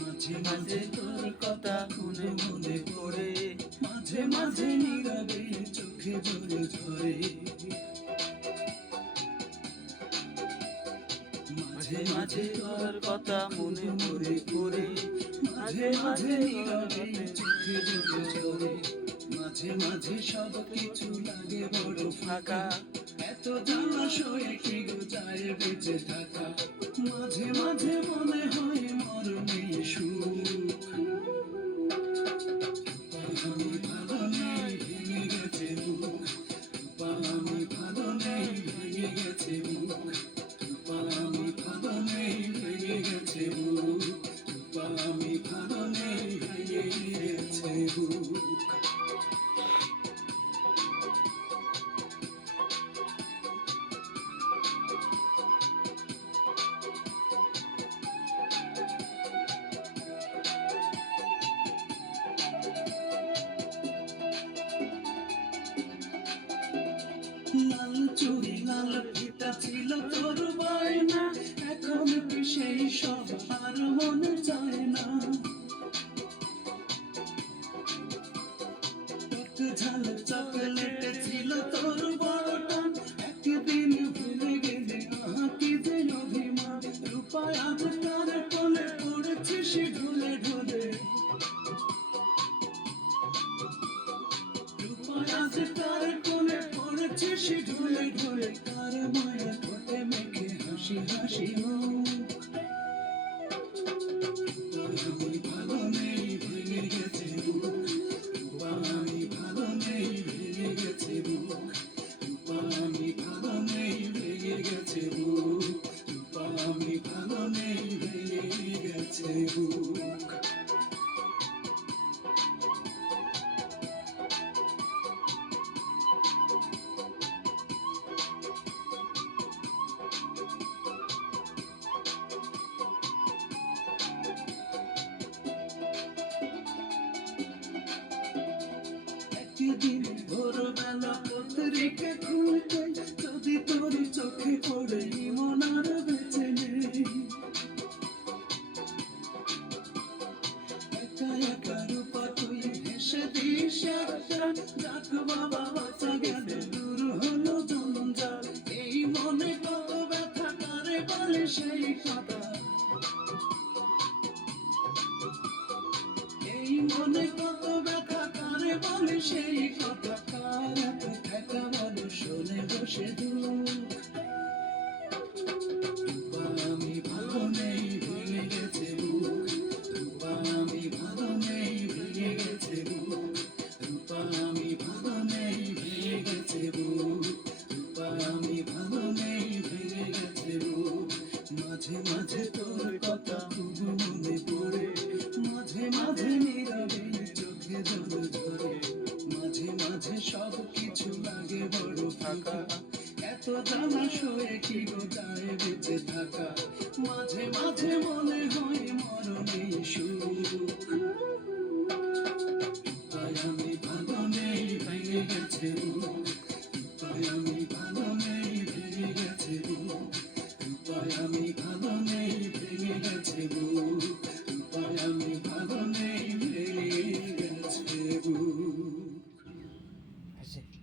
মাঝে মাঝে তোর কথা মনে মনে পড়ে, মাঝে মাঝে নীরবে চোখে জল ঝরে। মাঝে মাঝে তোর কথা মনে মনে পড়ে, মাঝে মাঝে নীরবে চোখে জল ঝরে। মাঝে মাঝে সব কিছু লাগে বড় ফাঁকা, এত জলাশয়ে কি গো যায় বেঁচে থাকা। মাঝে মাঝে মনে হয় মরণে সুখ, আমি ভালো নেই ভেঙে গেছে বুক। আমি ভালো নেই ভেঙে গেছে বুক, আমি ভালো নেই ভেঙে গেছে বুক। আমি ভালো নেই ভেঙে গেছে বুক। লাল চুড়ি লাল ফিতা ছিল তোর বায়না, এখন কি সেই সব আর মনে চায় না। এক ঝাল চকলেট ছিল তোর বড় টান, একদিন ভুলে গেলে কি যে অভিমান। রূপায় আজ তার কোলে পড়েছিস ঢুলে ঢুলে, রূপায় আজ তার কোলে পড়েছিস ঢুলে ঢুলে। কার মায়া ঠোঁটে মেখে হাসি হাসি মুখ, আমি ভালো নেই ভেঙে গেছে বুক। আমি ভালো নেই ভেঙে গেছে বুক, আমি ভালো নেই ভেঙে গেছে বুক। আমি ভালো নেই ভেঙে গেছে বুক। একদিন ভোরবেলা পত্রিকা খুলতে যদি তোর চোখে পড়ে মন আর বেঁচে নেই। একা একা রূপা তুই হেসে দিস একটা, যাক বাবা বাঁচা গেল দূর হলো জঞ্জাল। এই মনে কত ব্যথা কারে বলে সেই কথা, এই মনে কত ব্যথা কারে বলে সেই কথা। কার এত ঠেকা বলো শোনে বসে দুঃখ, আমি ভালো নেই ভেঙে গেছে বুক। আমি ভালো নেই ভেঙে গেছে বুক, আমি ভালো নেই ভেঙে গেছে বুক। আমি ভালো নেই ভেঙে গেছে বুক। মাঝে মাঝে তোর কথা খুব মনে পড়ে, মাঝে মাঝে নীরবে চোখে জল ঝরে। মাঝে মাঝে সব কিছু লাগে বড় ফাঁকা, এত জলাশয়ে কি গো যায় বেঁচে থাকা। মাঝে মাঝে মনে হয় মরণে সুখ, তাই আমি ভালো নেই ভেঙে গেছে বুক। তাই আমি ভালো নেই ভেঙে গেছে বুক, তাই আমি ভালো নেই ভেঙে গেছে বুক। তাই আমি